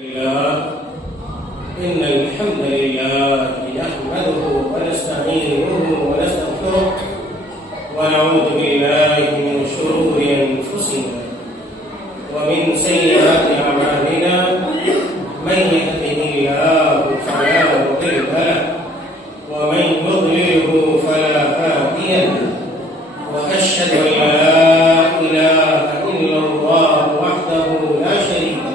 إن الحمد لله نحمده ونستعينه ونستغفره ونعوذ بالله من شرور أنفسنا ومن سيئات أعمالنا من يهده الله فلا مضل له ومن يضلله فلا هادي له وأشهد أن لا إله إلا الله وحده لا شريك له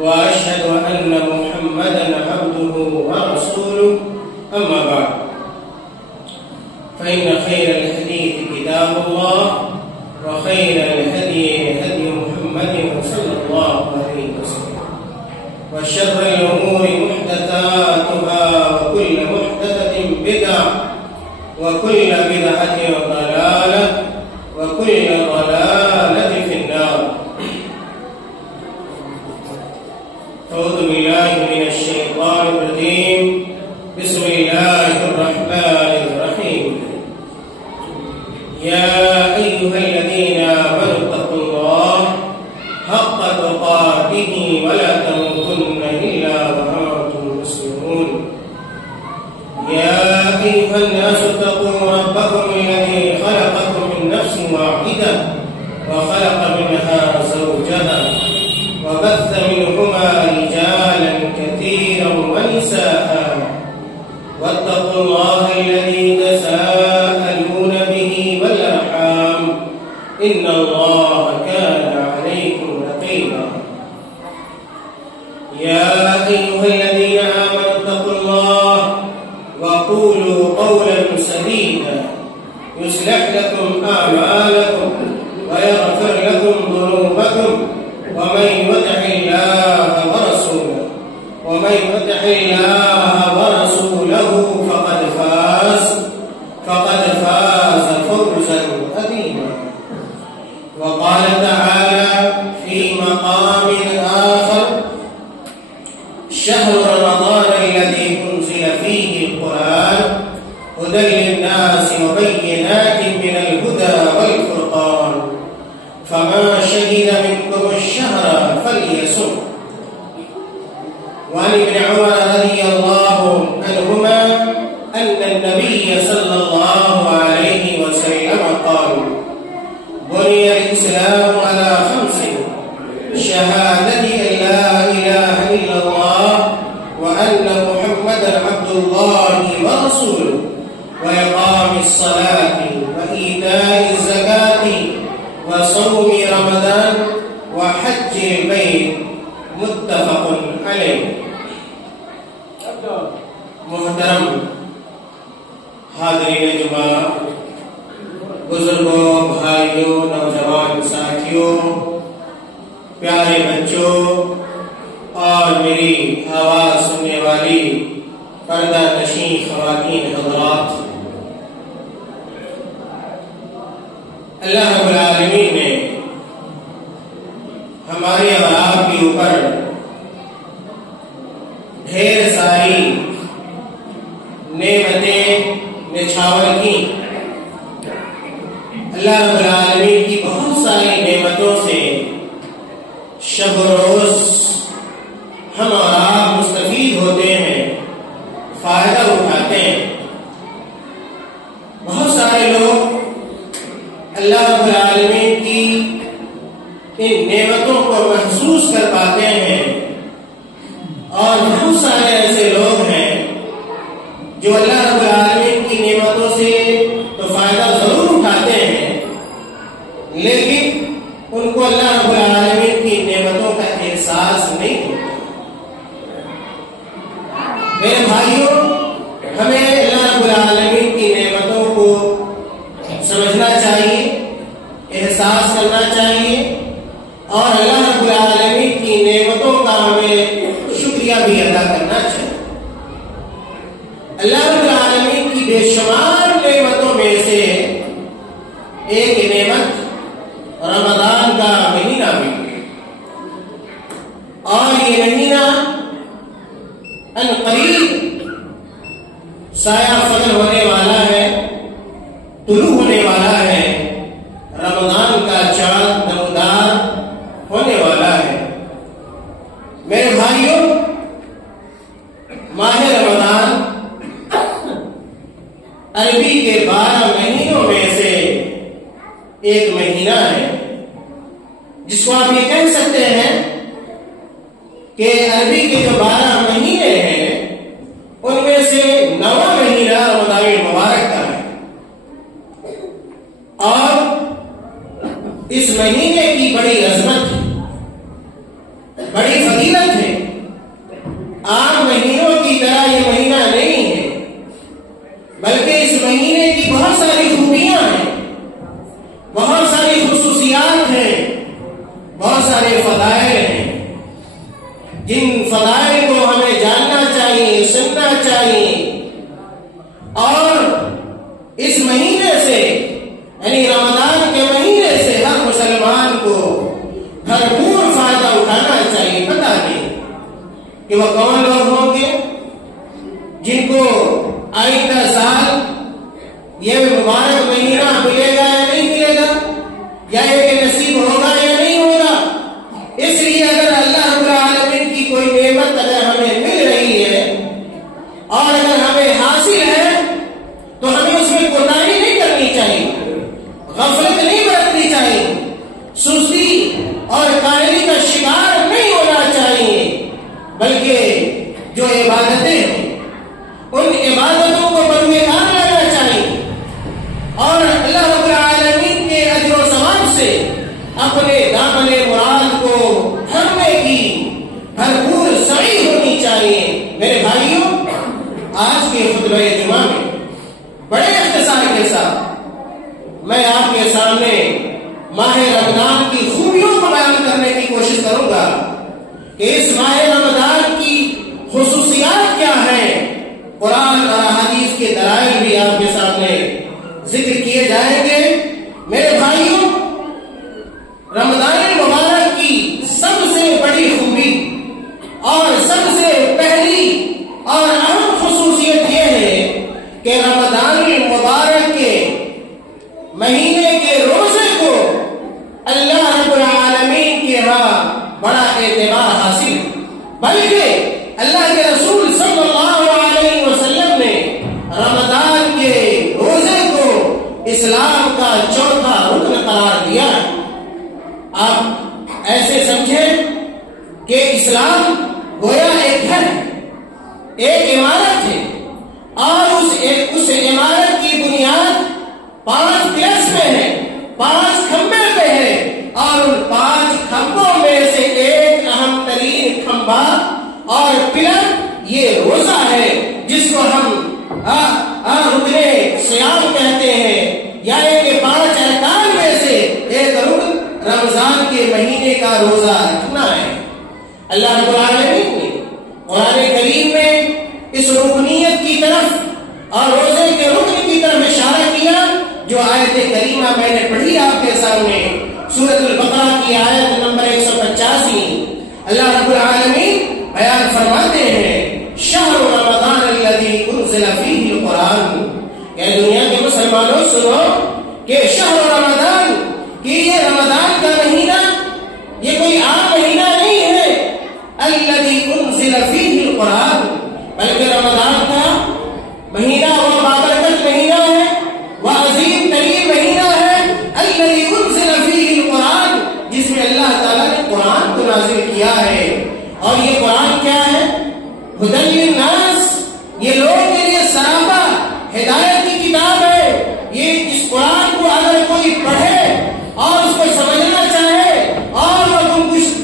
وأشهد أن محمدًا عبده ورسوله أما بعد فإن خير الحديث كتاب الله وخير الهدي هدي محمد صلى الله عليه وسلم وشر الأمور محدثاتها وكل محدثة بدعة وكل بدعة ضلالة وكل ضلالة في النار. أعوذ بالله من الشيطان الرجيم. بسم الله الرحمن الرحيم. يا أيها الذين آمنوا اتقوا الله حق تقاته ولا تموتن إلا وأنتم مسلمون. يا أيها الناس اتقوا ربكم الذي خلقكم من نفس واحدة وخلق منها زوجها وبث منهما رجالا كثيرا ونساء واتقوا الله الذي تساءلون به والأرحام إن الله كان عليكم رقيبا. يا أيها الذين آمنوا اتقوا الله وقولوا قولا سديدا يصلح لكم أعمالكم ويغفر لكم ذنوبكم ومن يطع الله ورسوله فقد فاز فوزا عظيما. وقال تعالى في مقام آخر: شهر رمضان الذي أنزل فيه القرآن هدى للناس وبينات من الهدى والفرقان فمن شهد منكم الشهر فليصم. وعن ابن عمر رضي الله عنهما أن النبي صلى الله عليه وسلم قال: بني الإسلام على 5: شهادة أن لا إله إلا الله وأن محمدا عبد الله ورسوله وإقام الصلاة وإيتاء الزكاة وصوم رمضان وحج البيت متفق علیہ. محترم حاضرین جمعہ، بزرگوں، بھائیوں، نوجوان ساتھیوں، پیارے بچوں اور میری آواز سننے والی پردہ نشین خواتین حضرات، اللہ رب العالمین نے ہمارے اور آپ کے اوپر ڈھیر ساری نعمتیں نچھاور کی. اللہ رب العالمین کی بہت ساری نعمتوں سے شب و روز ہم اور آپ مستفید ہوتے ہیں، فائدہ اٹھاتے ہیں. بہت سارے لوگ اللہ رب العالمین کی ان نعمتوں کو محسوس کر پاتے ہیں اور بہت سارے ایسے لوگ ہیں جو اللہ رب العالمین کی نعمتوں سے تو فائدہ ضرور اٹھاتے ہیں، لیکن ان کو اللہ رب العالمین کی نعمتوں کا احساس نہیں ہوتا. میرے بھائیوں، ہمیں اللہ رب العالمین کی نعمتوں کو سمجھنا چاہیے، احساس کرنا چاہیے اور اللہ رب العالمین کی نعمتوں کا ہمیں شکریہ بھی ادا کرنا چاہیے. اللہ رب العالمین کی بے شمار نعمتوں میں سے ایک نعمت رمضان کا مہینہ بھی، اور یہ مہینہ عنقریب سایہ فضل ہونے والا ہے، طلوع ہونے والا ہے، رمضان کا چاند نمودار ہونے والا ہے. میرے بھائیوں، ماہ رمضان عربی کے 12 مہینوں میں سے ایک مہینہ ہے، جس کو آپ یہ کہہ سکتے ہیں کہ عربی کے جو 12 مہینے ہیں ان میں سے 9واں مہینہ رمضان المبارک کا ہے، اور اس مہینے کی بڑی عظمت ہے، بڑی فضیلت ہے۔ عام مہینوں کی طرح یہ مہینہ نہیں ہے، بلکہ اس مہینے کی بہت ساری خوبیاں ہیں، بہت ساری خصوصیات ہیں، بہت سارے فضائل ہیں، جن فضائل کو ہمیں جاننا چاہیے، سننا چاہیے، اور اس مہینے سے یعنی رمضان کے مہینے سے ہر مسلمان کو بھرپور فائدہ اٹھانا چاہیے۔ پتہ نہیں کہ وہ کون لوگ ہوں گے جن کو آئندہ سال یہ مبارک مہینہ ملے گا یا نہیں ملے گا، یا یہ نصیب ہوگا یا نہیں ہوگا۔ اس لیے اگر اللہ رب العالمین کی کوئی نعمت اگر ہمیں مل رہی ہے اور اگر ہمیں حاصل ہے تو ہمیں اس میں کوتاہی نہیں کرنی چاہیے، غفلت نہیں برتنی چاہیے، سستی اور کاہلی کا شکار نہیں ہونا چاہیے، بلکہ جو عبادتیں ہیں ان عبادتوں کو بروئے کار لانا چاہیے، اور اللہ رب العالمین کے اجر و ثواب سے اپنے دامن مراد کو بھرنے کی بھرپور سعی ہونی چاہیے۔ میرے بھائیوں، آج کے خطبہ جمعہ میں بڑے اختصار کے ساتھ میں آپ کے سامنے ماہ رمضان کی خوبیوں کو بیان کرنے کی کوشش کروں گا کہ اس ماہ رمضان کی خصوصیات کیا ہیں۔ قرآن اور احادیث کے دلائل بھی آپ کے سامنے ذکر کیے جائیں گے۔ میرے بھائیوں، رمضان المبارک کی سب سے بڑی خوبی اور سب سے پہلی اور اہم خصوصیت یہ ہے کہ رمضان المبارک کے مہینے کے روزے کو اللہ رب العالمین کے ہاں بڑا اعتبار حاصل، بلکہ اللہ کے رسول صلی اللہ علیہ وسلم نے رمضان کے روزے کو اسلام کا چوتھا رکن قرار دیا۔ آپ ایسے سمجھیں کہ اسلام گویا ایک گھر ہے، ایک عمارت ہے، اور اس عمارت کی بنیاد 5 پلرز پہ ہے، 5 کھمبے پہ ہے، اور ان 5 کھمبوں میں سے ایک اہم ترین کھمبا اور پلر یہ روزہ ہے، جس کو ہم رکن صیام کہتے ہیں، یعنی کہ 5 ارکان میں سے ایک رکن رمضان کے مہینے کا روزہ رکھنا ہے۔ اللہ رب العالمین نے قرآن کریم میں اس رکنیت کی طرف اور روزے کے رکن کی طرف اشارہ کیا، جو آیت کریمہ میں نے پڑھی آپ کے سامنے، سورۃ البقرہ کی آیت نمبر 185۔ اللہ رب العالمین بیان فرماتے ہیں، شہر رمضان الذی انزل فیہ القرآن، کہ دنیا کے مسلمانوں سنو کہ شہر رمضان، کہ یہ رمضان کا مہینہ یہ کوئی عام مہینہ نہیں ہے، الذی انزل فیہ القرآن، بلکہ رمضان کا مہینہ وہ بابرکت مہینہ ہے، وہ عظیم ترین مہینہ ہے، الذی انزل فیہ القرآن، جس میں اللہ تعالیٰ نے قرآن کو نازل کیا ہے۔ اور یہ قرآن کیا ہے؟ ھدی للناس، یہ لوگوں کے لیے سراپا ہدایت کی کتاب ہے۔ یہ اس قرآن کو اگر کوئی پڑھے اور اس کو سمجھنا چاہے اور وہ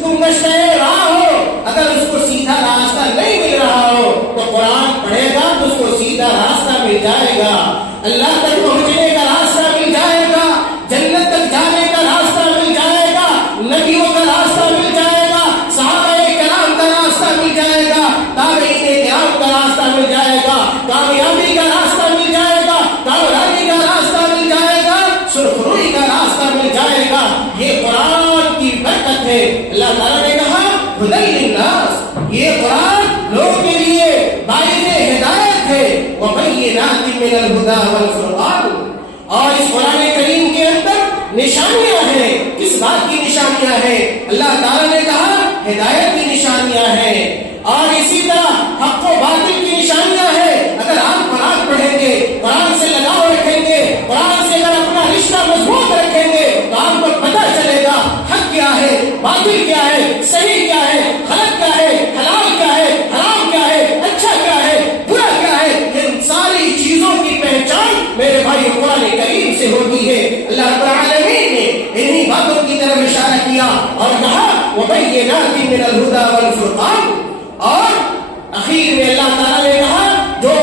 گمگشتہ راہ ہو، اگر اس کو سیدھا راستہ نہیں مل رہا ہو تو قرآن پڑھے گا تو اس کو سیدھا راستہ مل جائے گا، اللہ تک پہنچنے کا راستہ مل جائے گا، جنت تک جانے کا راستہ مل جائے گا، نبیوں کا راستہ مل جائے گا، صحابہ کرام کا راستہ مل جائے گا، تابعین کرام کا راستہ مل جائے گا، کامیابی کا راستہ مل جائے گا، کامیابی کا راستہ مل جائے گا، سرخروئی کا راستہ مل جائے گا۔ یہ قرآن کی برکت ہے۔ اللہ تعالیٰ نے کہا ھدی للناس، یہ قرآن لوگوں کے لیے باعث ہدایت ہے، وبینات من الہدی والفرقان، اور اس قرآن کریم کے اندر نشانیاں ہیں۔ کس بات کی نشانیاں ہیں؟ اللہ تعالیٰ نے کہا ہدایت کی نشانیاں ہیں، اور اسی طرح حق و باطل کی نشانیاں ہیں. اگر آپ قرآن پڑھیں گے، قرآن سے لگاؤ رکھیں گے، قرآن سے اگر اپنا رشتہ مضبوط رکھیں گے تو آپ کو پتہ چلے گا حق کیا ہے، باطل کیا ہے، صحیح کیا ہے، غلط کیا ہے، حلال کیا ہے، حرام کیا ہے، اچھا کیا ہے، برا کیا ہے. ان ساری چیزوں کی پہچان میرے بھائی قرآن کریم سے ہوتی ہے. اللہ رب العالمین نے انہی باتوں کی طرف اشارہ کیا اور کہا وَبَيِّنَاتٍ مِّنَ الْهُدَى وَالْفُرْقَانِ. اور اخیر میں اللہ تعالیٰ نے کہا جو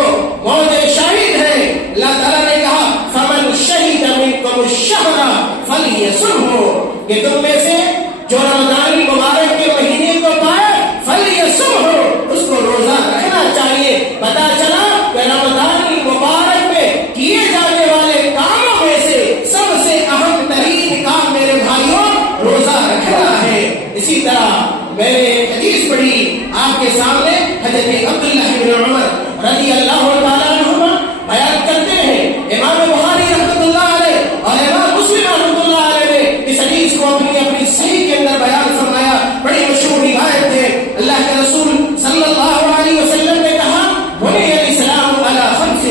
موعد شاہد ہے، اللہ تعالیٰ نے کہا فَمَنْ شَهِدَ مِنْكُمُ الشَّهْرَ فَلْيَصُمْهُ، کہ تم میں سے جو رمضان المبارک کے مہینے کو پائے فَلْيَصُمْهُ، اس کو روزہ رکھنا چاہیے. پتا چلا کہ رمضان المبارک میں کیے جانے والے کاموں میں سے سب سے اہم ترین کام میرے بھائیوں روزہ رکھنا ہے. اسی طرح میں نے حدیث پڑھی آپ کے سامنے، حضرت عبداللہ بن عمر رضی اللہ تعالیٰ عنہما بیان کرتے ہیں. امام بخاری رحمۃ اللہ علیہ اور امام مسلم رحمۃ اللہ علیہ نے اس حدیث کو اپنی صحیح کے اندر بیان فرمایا. بڑی مشہور روایت ہے. اللہ کے رسول صلی اللہ علیہ وسلم نے کہا بنی الاسلام علی خمس،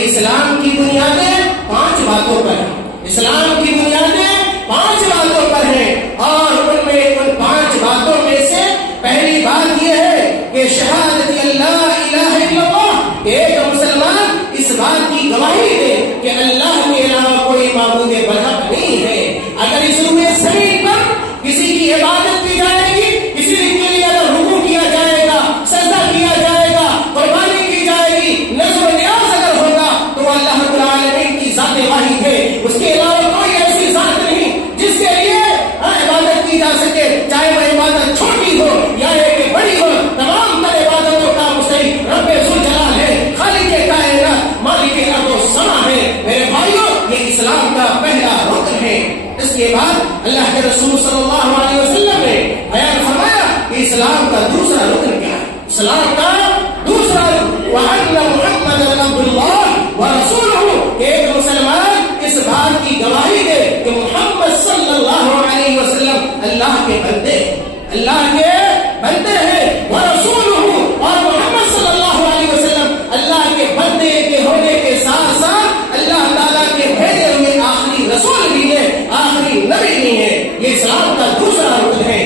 اسلام کی بنیادیں 5 باتوں پر ہیں. اسلام کی بنیادیں 5 باتوں پر ہیں اور ان 5 باتوں میں سے پہلی بات یہ ہے کہ شہادت اللہ الہ الا اللہ، ایک مسلمان اس بات کی گواہی دے کہ اللہ کے علاوہ کوئی معبود برحق نہیں ہے. اگر اس روئے زمین پر کسی کی عبادت کی جائے گی، کسی کے لیے اگر رکوع کیا جائے گا، سجدہ کیا جائے گا، قربانی کی جائے گی، نذر و نیاز اگر ہوگا تو وہ اللہ رب العالمین کی ذات واحد ہے. اس کے علاوہ کوئی ایسی ذات نہیں جس کے لیے عبادت کی جا سکے، چاہے وہ عبادت چھوٹی ہو یا ایک بڑی ہو. تمام تر عبادتوں کا مستحق رب ذوالجلال ہے، خالق کائنات، مالک ارض و سما ہے. میرے بھائیوں یہ اسلام کا پہلا رکن ہے. اس کے بعد اللہ کے رسول صلی اللہ علیہ وسلم نے بیان فرمایا کہ اسلام کا دوسرا رکن کیا ہے. اسلام کا دوسرا وَأَنَّ مُحَمَّدًا عَبْدُ اللَّهِ وَرَسُولُهُ، ایک مسلمان اس بات کی گواہی دے کہ محمد صلی اللہ علیہ وسلم اللہ کے بندے، اللہ کے بندے ہیں. وَرَسُولُهُ، اور محمد صلی اللہ علیہ وسلم اللہ کے بندے کے ہونے کے ساتھ ساتھ اللہ تعالیٰ کے بھیجے ہوئے آخری رسول بھی ہے، آخری نبی بھی ہے. یہ اسلام کا دوسرا رکن ہے.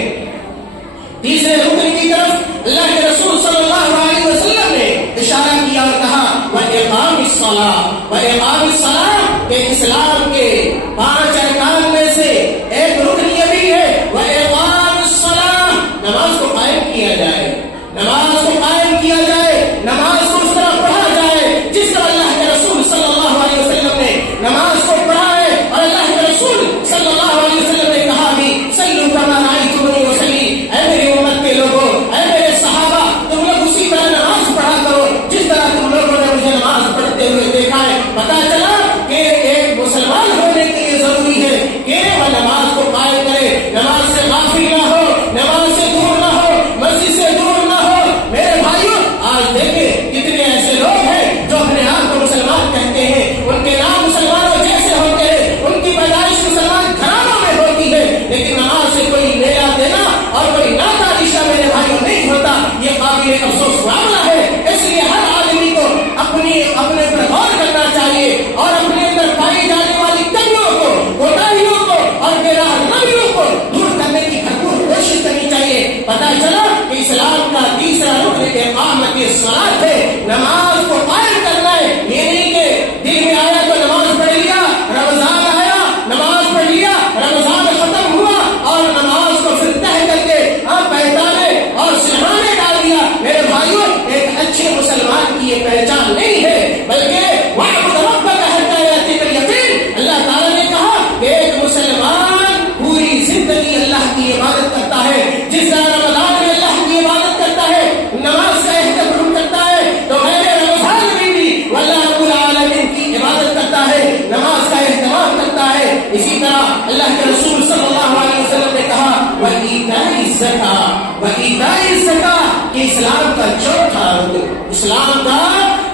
تیسرے رکن کی طرف اللہ کے رسول صلی اللہ علیہ وسلم نے اشارہ کیا اور کہا وَإِقَامِ الصَّلَاةِ، وَإِقَامِ الصَّلَاةِ، کہ اسلام کے 5 ارکان میں سے ایک رکن یہ بھی ہے وَإِقَامِ الصَّلَاةِ، نماز کو قائم کیا جائے، نماز کو قائم کیا جائے، نماز کو اس طرح پڑھا جائے جس طرح اللہ کے رسول صلی اللہ علیہ وسلم نے نماز کو پڑھا ہے. اور اللہ کے رسول صلی اللہ علیہ وسلم نے کہا بھی صلوا کما رأیتمونی اصلی، اے میری امت کے لوگوں، اے میرے صحابہ، تم لوگ اسی طرح نماز پڑھا کرو جس طرح تم لوگوں نے مجھے نماز پڑھتے ہوئے دیکھا ہے. پتا چلا کہ ایک مسلمان ہونے کے لیے ضروری ہے کہ وہ نماز کو قائم کرے، نماز سے غافل نہ ہو، نماز سے دور نہ ہو، مسجد سے دور نہ ہو. میرے بھائیوں آج دیکھیں کتنے ایسے لوگ ہیں جو اپنے آپ کو مسلمان کہتے ہیں، ان کے نام مسلمانوں جیسے ہوتے ہیں، ان کی پیدائش مسلمان گھرانوں میں ہوتی ہے، لیکن نماز سے کوئی لینا دینا اور کوئی ناتا رشتہ میرے بھائیوں نہیں ہوتا. یہ قابل افسوس معاملہ ہے. اس لیے ہر آدمی کو اپنے پر غور کرنا چاہیے اور اپنے اندر پائی جانے والی کمیوں کو، کوتاہیوں کو اور بے راہ رویوں کو دور کرنے کی بھرپور کوشش کرنی چاہیے. پتا چلا کہ اسلام کا تیسرا رکن اقامت الصلاۃ ہے، نماز کو قائم کرنا ہے. یہ نہیں کہ دل میں آیا تو نماز پڑھ لیا، رمضان آیا نماز پڑھ لیا، رمضان ختم ہوا اور نماز کو پھر تہ کر کے پہچانے اور سرحانے ڈال دیا. میرے بھائیوں ایک اچھے مسلمان کی یہ پہچان نہیں ہے، بلکہ وَاعْبُدْ رَبَّكَ حَتَّىٰ يَأْتِيَكَ الْيَقِينُ. اللہ تعالیٰ نے کہا کہ ایک مسلمان پوری زندگی اللہ کی عبادت کرتا ہے. جس طرح رمضان میں اللہ کی عبادت کرتا ہے، نماز کا اہتمام کرتا ہے، تو میرے رمضان میں بھی اللہ رب العالمین کی عبادت کرتا ہے، نماز کا اہتمام کرتا ہے. اسی طرح اللہ کے رسول صلی اللہ علیہ وسلم نے کہا وَإِيتَاءِ الزَّكَاةِ، وَإِيتَاءِ الزَّكَاةِ، کہ اسلام کا چوتھا رکن، اسلام کا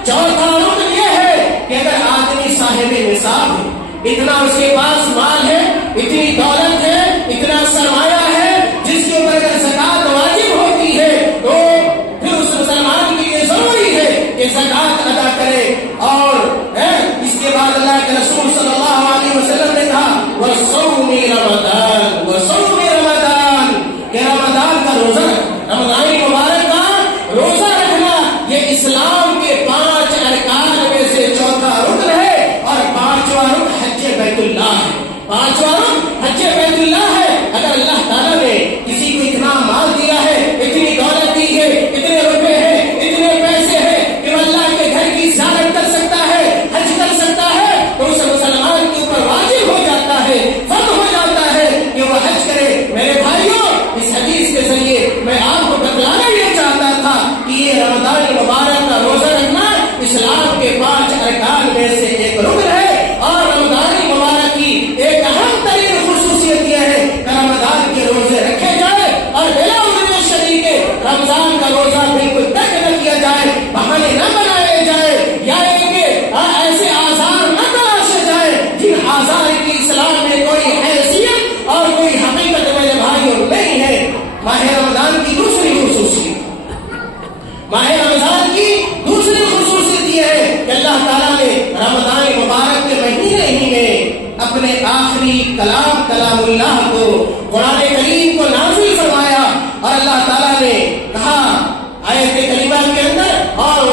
چوتھا رکن یہ ہے کہ اگر آدمی صاحب نصاب ہے، اتنا اس کے پاس مال ہے، اتنی دولت ہے، اتنا سرمایہ ہے، جس کے اوپر اگر زکات واجب ہوتی ہے تو روزہ بالکل ترک نہ کیا جائے، بہانے نہ بنائے جائے، یا ایسے آزار نہ تلاشے جائے جن آزار کی اسلام میں کوئی حیثیت اور کوئی حقیقت میرے بھائیوں نہیں ہے۔ ماہ رمضان کی دوسری خصوصیت یہ ہے کہ اللہ تعالیٰ نے رمضان مبارک کے مہینے ہی میں اپنے آخری کلام اللہ کو، قرآن کریم کو نازل فرمایا، اور اللہ تعالیٰ نے کہا آیت کریمہ کے اندر، اور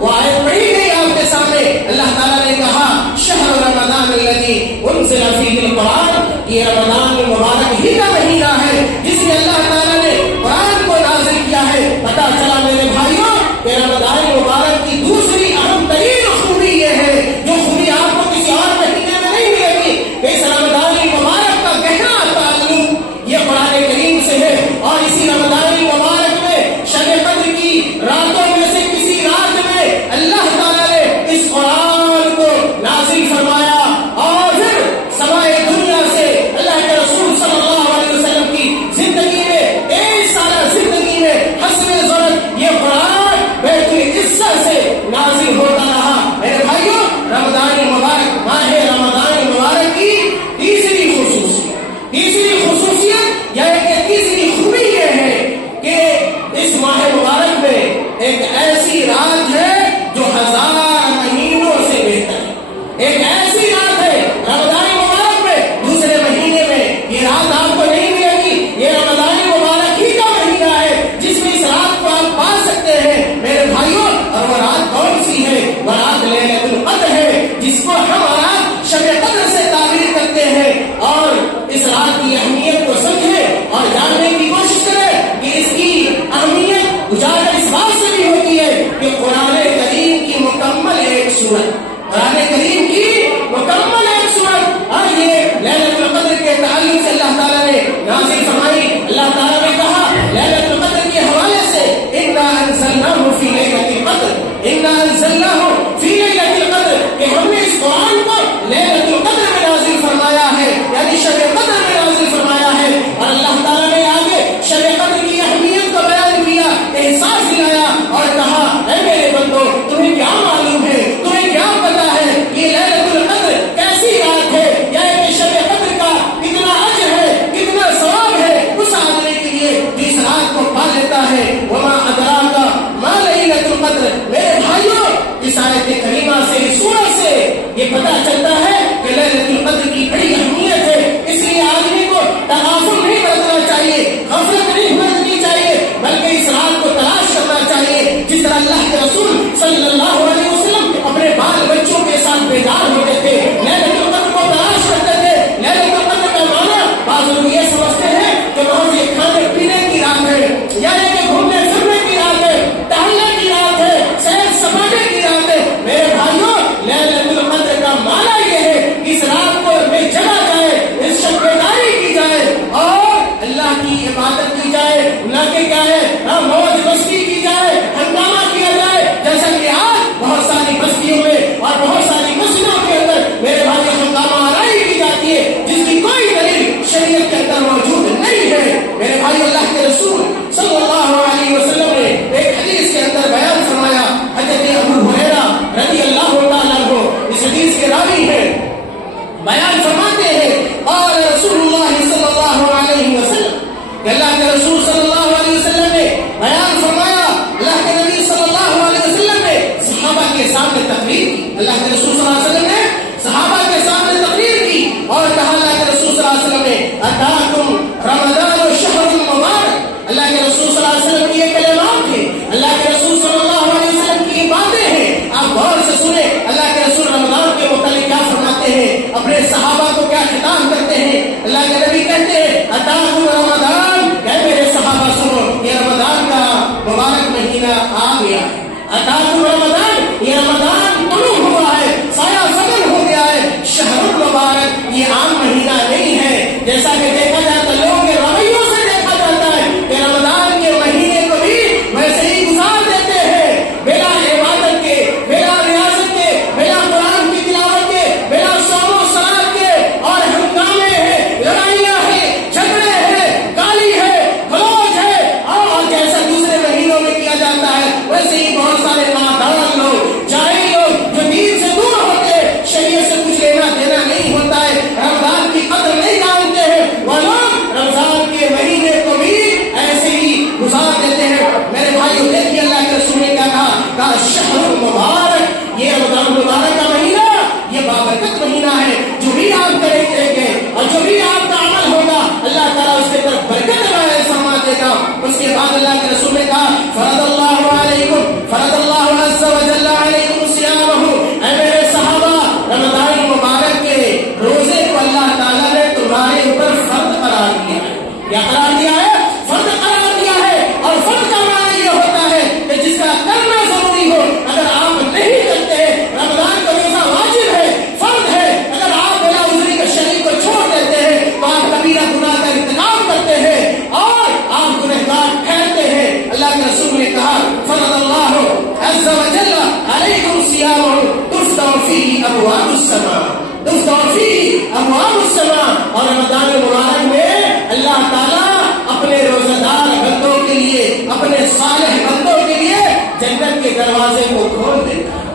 وہ آیت پڑھی گئی آپ کے سامنے، اللہ تعالیٰ نے کہا شہر رمضان الذی انزل فیہ القرآن، یہ رمضان مبارک ہی کا مہینہ ہے جس میں اللہ تعالیٰ نے قرآن کو نازل کیا ہے۔ پتہ چلا میرے بھائیوں کہ رمضان مبارک کی دوسری اہم ترین خوبی یہ ہے، جو خوبی آپ کو کسی اور مہینے میں نہیں ملے گی، کہ اس رمضان مبارک کا گہرا تعلق یہ قرآن کریم سے ہے، اور اسی رمضان مبارک میں شب قدر کی راتوں میں سے کسی رات میں اللہ تعالیٰ نے اس قرآن کو نازل فرمایا، اور پھر سمائے دنیا سے اللہ کے رسول صلی اللہ علیہ وسلم کی زندگی میں 23 سالہ زندگی میں حسب ضرورت یہ قرآن بیت العزت سے نازل ہوتا رہا۔ میرے بھائیوں رمضان مبارک، ماہ رمضان مبارک کی تیسری خصوصیت یا تیسری خوبی یہ ہے کہ اس ماہ مبارک میں ایک ایسی رات ہے جو 1000 مہینوں سے بہتر ہے۔ ایک ایسی رات ہے رمضان مبارک میں، دوسرے مہینے میں یہ رات آپ کو نہیں ملے گی۔ یہ رمضان مبارک ہی کا مہینہ ہے جس میں اس رات کو آپ پا سکتے ہیں میرے بھائیوں، اور وہ رات کون سی ہے؟ وہ رات لیلۃ القدر ہے، جس کو ہم رات شب قدر سے تعبیر کرتے ہیں، اور اس رات کی اہمیت کو سمجھیں اور جاننے کی کوشش کریں کہ اس کی اہمیت اجاگر اس بات سے بھی ہوتی ہے کہ قرآن کریم کی مکمل ایک سورت، قرآن کریم کی مکمل ایک سورت، اور یہ لیلۃ القدر کے تعلق سے اللہ تعالیٰ نے نازل فرمائی۔ اللہ تعالیٰ نے کہا لیلۃ القدر کے حوالے سے انا انزلناہ فی لیلۃ القدر، انا انزلناہ فی لیلۃ القدر، کہ ہم نے اس قرآن کو لیلۃ القدر میں نازل فرمایا ہے، یعنی شب قدر میں نازل فرمایا ہے۔ اور اللہ تعالیٰ نے آگے شب قدر کی اہمیت کو بیان کیا، احساس دلایا اور کہا اے میرے بندو تمہیں کیا معلوم ہے، تمہیں کیا پتا ہے یہ لیلۃ القدر کیسی رات ہے، یا کہ شب قدر کا کتنا اجر ہے، کتنا ثواب ہے اس آدمی کے لیے جو اس رات کو پا لیتا ہے۔ وما ادراک ما لیلۃ القدر، میرے بھائیوں اس آیت کریمہ سے، اس سورت سے یہ پتہ چلتا ہے کہ لیلۃ القدر کی بڑی اہمیت ہے۔ اس لیے آدمی کو تغافل نہیں برتنا چاہیے، غفلت نہیں برتنی چاہیے، بلکہ اس رات کو تلاش کرنا چاہیے، جس طرح اللہ کے رسول صلی اللہ علیہ وسلم اپنے بال بچوں کے ساتھ بیدار ہوتے تھے، لیلۃ القدر کو تلاش کرتے تھے۔ لیلۃ القدر کا معنی بعض لوگ یہ سمجھتے ہیں کہ بہت یہ کھانے پینے کی رات ہے، یا کہ گھومنے پھرنے کی رات ہے، ٹہلنے کی رات ہے، سیر سپاٹے کی رات ہے۔ میرے بھائیوں لیلۃ القدر کا معنی یہ ہے اس رات کو میں جگہ جائے، اس شب بیداری کی جائے اور اللہ کی عبادت کی جائے، نہ کہ کیا ہے موج مستی کی جائے، ہنگامہ کیا جائے، جیسا کہ آج بہت ساری بستیوں میں اور بہت ساری مسجدوں کے اندر میرے بھائی ہنگامہ آرائی کی جاتی ہے، جس کی کوئی دلیل شریعت کے اندر موجود نہیں ہے۔ میرے بھائی اللہ کے رسول صلی اللہ علیہ وسلم نے ایک حدیث کے اندر بیان فرمایا، حضرت ابو ہریرہ رضی اللہ تعالیٰ عنہ اس حدیث کے راوی ہیں، بیان فرماتے ہیں اور رسول اللہ صلی اللہ علیہ وسلم کہ اللہ کے رسول صلی اللہ علیہ وسلم نے بیان فرمایا، اللہ کے نبی صلی اللہ علیہ وسلم نے صحابہ کے سامنے تقریر کی، اللہ کے رسول صلی اللہ علیہ وسلم نے صحابہ کے سامنے تقریر کی اور کہا اللہ کے رسول صلی اللہ علیہ وسلم نے اتاکم رمضان الشہر المبارک، اللہ کے رسول صلی اللہ علیہ وسلم کی یہ کلمات تھے، اللہ کے رسول صلی اللہ علیہ وسلم کی یہ باتیں ہیں، آپ غور سے سنیں اللہ کے رسول رمضان کے متعلق کیا فرماتے ہیں، اپنے صحابہ کو کیا خطاب کرتے ہیں۔ اللہ کے نبی کہتے ہیں اتاکم رمضان، کہ میرے صحابہ سنو یہ رمضان کا مبارک مہینہ آ گیا ہے، اتاکم رمضان یہ رمضان طلوع ہوا ہے، سایہ فگن ہو گیا ہے، شہر المبارک یہ عام مہینہ نہیں ہے جیسا کہ دیکھا جاتا ہے، لوگوں کے رویوں سے دیکھا جاتا ہے کہ رمضان کے مہینے کو بھی ویسے ہی گزار دیتے ہیں، بلا عبادت کے، بلا ریاضت کے، بلا قرآن کی تلاوت کے، بلا صوم و صلات کے، اور ہنگامے ہیں، لڑائیاں ہیں، جھگڑے ہیں، گالی ہے، گلوچ ہے، اور جیسا دوسرے مہینوں میں کیا ابواب السماء تفتح فیہ ابواب السماء. اور رمضان مبارک میں اللہ تعالیٰ اپنے روزہ دار بندوں کے لیے، اپنے صالح بندوں کے لیے جنت کے دروازے کو کھول دیتا ہے،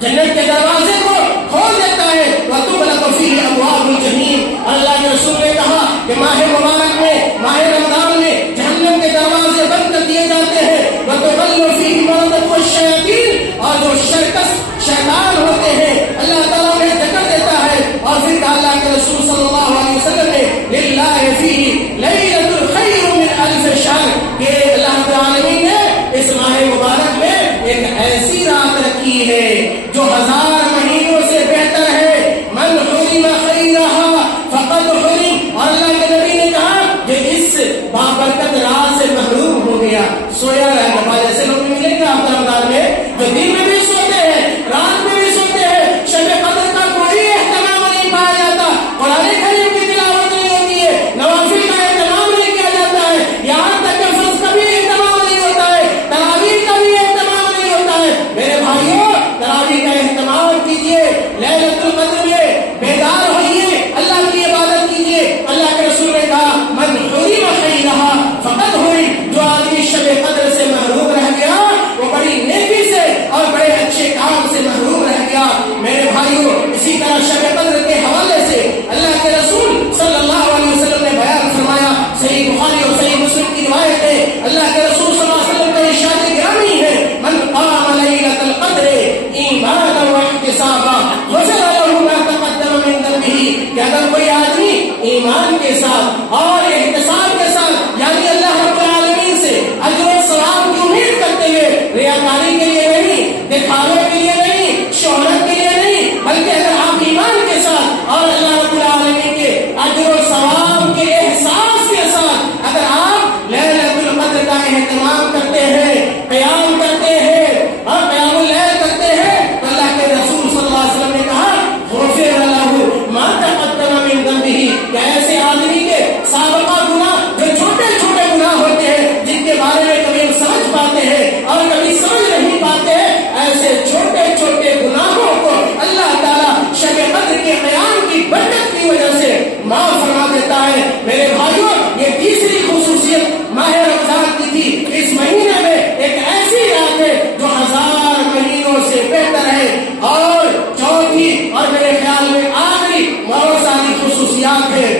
جنت کے دروازے کو کھول دیتا ہے. وَتُغْلَقُ فِيهِ أَبْوَابُ الْجَحِيمِ. اللہ کے رسول نے کہا کہ ماہ مبارک میں، ماہ رمضان میں جہنم کے دروازے بند کر دیے جاتے ہیں. وَتُغَلُّ فِيهِ مَرَدَةُ الشَّيَاطِينِ. اور جو شرکس شیطان ہوتے ہیں اللہ تعالیٰ انہیں جکڑ دیتا ہے. اور پھر اللہ کے رسول صلی اللہ علیہ وسلم نے لِلَّهِ فِيهِ لَيْلَةٌ خَيْرٌ مِّنْ أَلْفِ شَهْرٍ کہ اللہ رب العالمین نے اس ماہ مبارک میں ایک ایسی رات رکھی ہے جو 1000 مہینوں سے بہتر ہے. من حرم خیرہا فقد حرم. اور اللہ کے نبی نے کہا کہ اس بابرکت رات سے محروم ہو گیا. سویا رہنے والے ایسے لوگ ملیں گے آپ رمضان میں جو دن میں بھی سوتے ہیں، رات میں بھی سوتے ہیں. شب قدر کا کوئی اہتمام نہیں پایا جاتا، قرآن کریم کی تلاوت نہیں ہوتی ہے، نوافل کا اہتمام نہیں کیا جاتا ہے، یہاں تک کہ فرض کا بھی اہتمام نہیں ہوتا ہے، تراویح کا بھی اہتمام نہیں ہوتا ہے. میرے بھائیوں، تراویح کا اہتمام کیجیے، لیلۃ القدر میں بیدار ہوئیے، اللہ کی عبادت کیجیے. اللہ کے رسول نے کہا من حرم خیرہا فقد حرم. جو آدمی شب قدر سے محروم رہ گیا وہ بڑی نیکی سے اور بڑے اچھے کام سے محروم رہ گیا. میرے بھائیوں، اسی طرح شب قدر کے حوالے سے اللہ کے رسول صلی اللہ علیہ وسلم نے بیان فرمایا. صحیح بخاری اور صحیح مسلم کی روایت ہے. اللہ کے رسول صلی اللہ علیہ وسلم کا ارشاد گرامی ہے من قام لیلۃ القدر ایمانا واحتسابا غفر له ما تقدم من ذنبه. کہ اگر کوئی آدمی ایمان کے ساتھ اور احتساب کے ساتھ یعنی اللہ رب العالمین سے اجر و ثواب کی امید کرتے ہوئے، ریاکاری کے لیے نہیں، دکھاوے کے لیے نہیں، شہرت کے لیے نہیں، بلکہ اگر آپ ایمان کے ساتھ اور اللہ رب العالمین کے اجر و ثواب کے احساس کے ساتھ اگر آپ لیلۃ القدر کا اہتمام کرتے ہیں، قیام کرتے ہیں اور قیام اللیل کرتے ہیں، تو اللہ کے رسول صلی اللہ علیہ وسلم نے کہا غفر له ما تقدم من ذنبه. کہ ایسے آدمی کے سابقہ گناہ جو چھوٹے چھوٹے گناہ ہوتے ہیں جن کے بارے میں کبھی ہم سمجھ پاتے ہیں اور کبھی سمجھ نہیں پاتے ہیں، ایسے چھوٹے چھوٹے گناہوں کو اللہ تعالیٰ شب قدر کے قیام کی برکت کی وجہ سے معاف فرما دیتا ہے. میرے بھائیوں، یہ تیسری خصوصیت ماہ رمضان کی تھی. اس مہینے میں ایک ایسی رات ہے جو 1000 مہینوں سے بہتر ہے. اور چوتھی اور میرے خیال میں آخری بہت ساری خصوصیات ہے.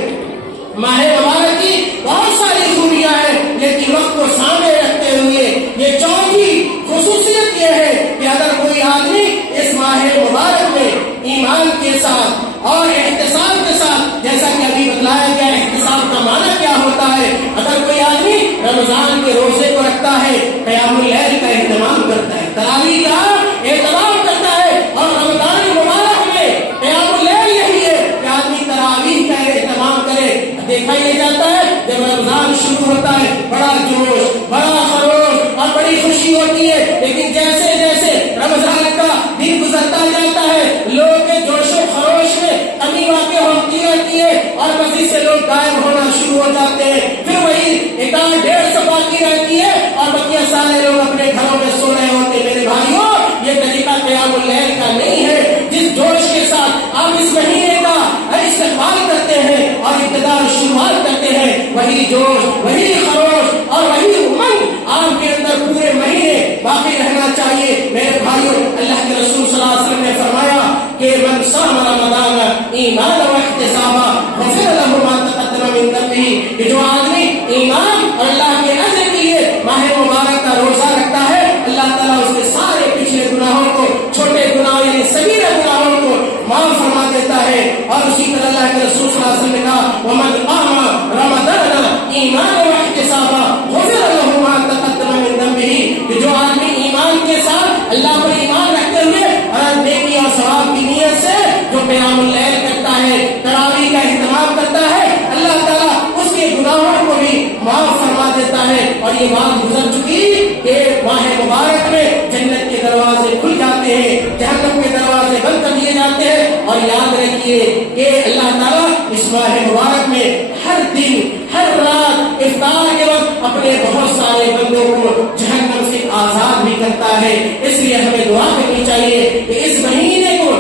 ماہ مبارک کی بہت ساری خوبیاں ہیں، لیکن وقت کو سامنے رکھتے ہوئے یہ چوتھی خصوصیت یہ ہے کہ اگر کوئی آدمی اس ماہ مبارک میں ایمان کے ساتھ اور احتساب کے ساتھ، جیسا کہ ابھی بتلایا گیا احتساب کا معنی کیا ہوتا ہے، اگر کوئی آدمی رمضان کے روزے کو رکھتا ہے، قیام اللیل کا اہتمام کرتا ہے، تراویح کا اہتمام کرتا ہے، اور رمضان مبارک میں قیام اللیل یہی ہے کہ آدمی تراویح کا اہتمام کرے. دیکھا یہ جاتا ہے جب رمضان شروع ہوتا ہے بڑا جوش، بڑا خروش اور بڑی خوشی ہوتی ہے، لیکن جیسے جیسے رمضان کا دن گزرتا جاتا ہے لوگ کے جوش و خروش میں کمی واقع ہوتی رہتی ہے اور مسجد سے لوگ غائب ہونا شروع ہو جاتے ہیں. پھر وہی 150 باقی رہتی ہے اور بقیہ سارے لوگ اپنے گھروں میں سو رہے ہوتے. میرے بھائیوں، یہ طریقہ قیام اللیل کا نہیں ہے. جس جوش کے ساتھ آپ اس مہینے کا استقبال کرتے ہیں اور ابتدا شروعات کرتے ہیں، وہی جوش، وہی خروش اور وہی امنگ آپ کے اندر پورے مہینے باقی رہنا چاہیے. میرے بھائیوں، اللہ کے رسول صلی اللہ علیہ وسلم نے فرمایا کہ من صام رمضان ایمانا واحتسابا غفر له ما تقدم من ذنبه. کہ جو آدمی ایمان اور اللہ کے اجر کے لیے ماہ مبارک کا روزہ رکھتا ہے، اللہ تعالیٰ اس کے سارے پچھلے گناہوں کو، چھوٹے گناہ یعنی صغیرہ گناہوں کو معاف فرما دیتا ہے. اور اسی طرح اللہ کے رسول صلی اللہ علیہ وسلم نے کہا ومن قام رمضان ایمانا واحتسابا غفر له ما تقدم من ذنبه. کہ جو آدمی ایمان کے ساتھ اللہ پر ایمان رکھتے ہوئے اور نیکی اور ثواب کی نیت سے جو قیام اللیل کرتا ہے، تراویح کا اہتمام کرتا ہے، اللہ تعالیٰ اس کے گناہوں کو بھی معاف فرما دیتا ہے. اور یہ بات گزر چکی کہ ماہ مبارک میں جنت کے دروازے کھل جاتے ہیں، جہنم کے دروازے بند کر دیے جاتے ہیں. اور یاد رکھیے کہ اللہ تعالیٰ اس ماہ مبارک میں ہر دن، ہر رات افطار کے وقت اپنے بہت سارے بندوں کو جہنم سے آزاد بھی کرتا ہے. اس لیے ہمیں دعا کرنی چاہیے کہ اس مہینے کو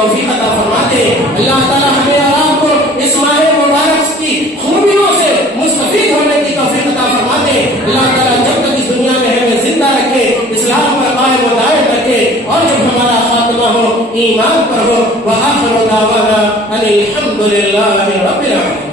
توفیق عطا فرماتے ہیں۔ اللہ تعالیٰ ہمیں اور آپ کو اس ماہ مبارک کی خوبیوں سے مستفید ہونے کی توفیق عطا فرماتے ہیں۔ اللہ تعالیٰ جب تک اس دنیا میں ہمیں زندہ رکھے، اسلام پر قائم و دائم رکھے، اور جب ہمارا خاتمہ ہو ایمان پر ہو۔ وآخر دعوانا ان الحمد للہ رب العالمین۔